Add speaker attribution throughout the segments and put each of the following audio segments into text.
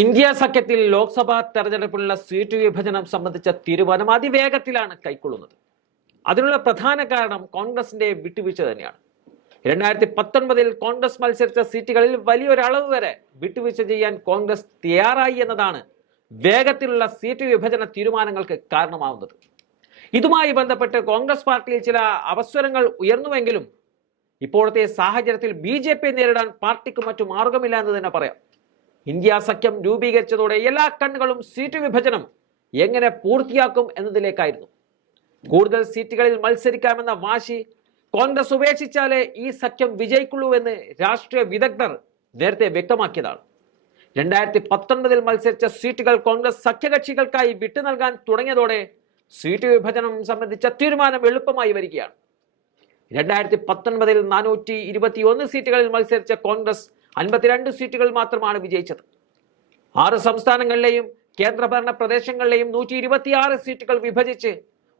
Speaker 1: India സഖ്യത്തിൽ Lok Sabha തെരഞ്ഞെടുപ്പിലുള്ള seat വിഭജനം സംബന്ധിച്ച തീരുമാനം അതിവേഗത്തിലാണ് കൈക്കൊള്ളുന്നത്. അതിനുള്ള പ്രധാന കാരണം കോൺഗ്രസിന്റെ വിട്ടുവീഴ്ച തന്നെയാണ്. രണ്ടായിരത്തി പത്തൊൻപതിൽ കോൺഗ്രസ് മത്സരിച്ച സീറ്റുകളിൽ വലിയൊരളവ് വരെ വിട്ടുവീഴ്ച ചെയ്യാൻ കോൺഗ്രസ് തയ്യാറായി എന്നതാണ് വേഗത്തിലുള്ള സീറ്റ് വിഭജന തീരുമാനങ്ങൾക്ക് കാരണമാവുന്നത്. ഇതുമായി ബന്ധപ്പെട്ട് കോൺഗ്രസ് പാർട്ടിയിൽ ചില അവസരങ്ങൾ ഉയർന്നുവെങ്കിലും ഇപ്പോഴത്തെ സാഹചര്യത്തിൽ ബി നേരിടാൻ പാർട്ടിക്ക് മറ്റു മാർഗമില്ല എന്ന് തന്നെ പറയാം. ഇന്ത്യ സഖ്യം രൂപീകരിച്ചതോടെ എല്ലാ കണ്ണുകളും സീറ്റ് വിഭജനം എങ്ങനെ പൂർത്തിയാക്കും എന്നതിലേക്കായിരുന്നു. കൂടുതൽ സീറ്റുകളിൽ മത്സരിക്കാമെന്ന വാശി കോൺഗ്രസ് ഉപേക്ഷിച്ചാലേ ഈ സഖ്യം വിജയിക്കുള്ളൂ എന്ന് രാഷ്ട്രീയ വിദഗ്ധർ നേരത്തെ വ്യക്തമാക്കിയതാണ്. രണ്ടായിരത്തി പത്തൊൻപതിൽ മത്സരിച്ച സീറ്റുകൾ കോൺഗ്രസ് സഖ്യകക്ഷികൾക്കായി വിട്ടു നൽകാൻ തുടങ്ങിയതോടെ സീറ്റ് വിഭജനം സംബന്ധിച്ച തീരുമാനം എളുപ്പമായി വരികയാണ്. രണ്ടായിരത്തി പത്തൊൻപതിൽ നാനൂറ്റി ഇരുപത്തി ഒന്ന് സീറ്റുകളിൽ മത്സരിച്ച കോൺഗ്രസ് അൻപത്തിരണ്ട് സീറ്റുകൾ മാത്രമാണ് വിജയിച്ചത്. ആറ് സംസ്ഥാനങ്ങളിലെയും കേന്ദ്രഭരണ പ്രദേശങ്ങളിലെയും നൂറ്റി ഇരുപത്തിയാറ് സീറ്റുകൾ വിഭജിച്ച്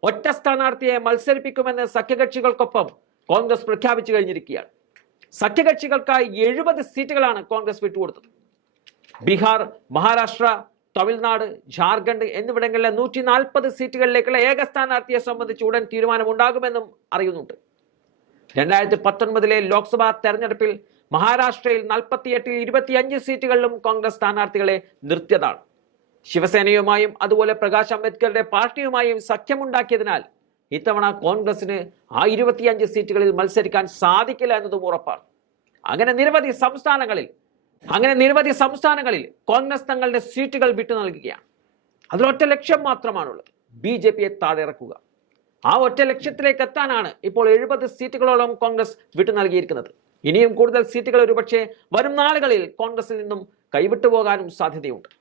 Speaker 1: ഒറ്റ സ്ഥാനാർത്ഥിയെ മത്സരിപ്പിക്കുമെന്ന് സഖ്യകക്ഷികൾക്കൊപ്പം കോൺഗ്രസ് പ്രഖ്യാപിച്ചു കഴിഞ്ഞിരിക്കുകയാണ്. സഖ്യകക്ഷികൾക്കായി എഴുപത് സീറ്റുകളാണ് കോൺഗ്രസ് വിട്ടുകൊടുത്തത്. ബീഹാർ മഹാരാഷ്ട്ര തമിഴ്നാട് ജാർഖണ്ഡ് എന്നിവിടങ്ങളിലെ നൂറ്റി നാൽപ്പത് സീറ്റുകളിലേക്കുള്ള ഏക സ്ഥാനാർത്ഥിയെ സംബന്ധിച്ച് ഉടൻ തീരുമാനമുണ്ടാകുമെന്നും അറിയുന്നുണ്ട്. രണ്ടായിരത്തി പത്തൊൻപതിലെ ലോക്സഭാ തെരഞ്ഞെടുപ്പിൽ മഹാരാഷ്ട്രയിൽ നാൽപ്പത്തിയെട്ടിൽ ഇരുപത്തിയഞ്ച് സീറ്റുകളിലും കോൺഗ്രസ് സ്ഥാനാർത്ഥികളെ നിർത്തിയതാണ്. ശിവസേനയുമായും അതുപോലെ പ്രകാശ് അംബേദ്കറുടെ പാർട്ടിയുമായും സഖ്യമുണ്ടാക്കിയതിനാൽ ഇത്തവണ കോൺഗ്രസിന് ആ ഇരുപത്തിയഞ്ച് സീറ്റുകളിൽ മത്സരിക്കാൻ സാധിക്കില്ല എന്നതും ഉറപ്പാണ്. അങ്ങനെ നിരവധി സംസ്ഥാനങ്ങളിൽ അങ്ങനെ നിരവധി സംസ്ഥാനങ്ങളിൽ കോൺഗ്രസ് തങ്ങളുടെ സീറ്റുകൾ വിട്ടു നൽകുകയാണ്. അതിലൊറ്റ ലക്ഷ്യം മാത്രമാണുള്ളത്. ബി ജെ പിയെ താഴെയിറക്കുക. ആ ഒറ്റ ലക്ഷ്യത്തിലേക്ക് എത്താനാണ് ഇപ്പോൾ എഴുപത് സീറ്റുകളോളം കോൺഗ്രസ് വിട്ടു നൽകിയിരിക്കുന്നത്. ഇനിയും കൂടുതൽ സീറ്റുകൾ ഒരുപക്ഷെ വരും നാളുകളിൽ കോൺഗ്രസിൽ നിന്നും കൈവിട്ടു പോകാനും സാധ്യതയുണ്ട്.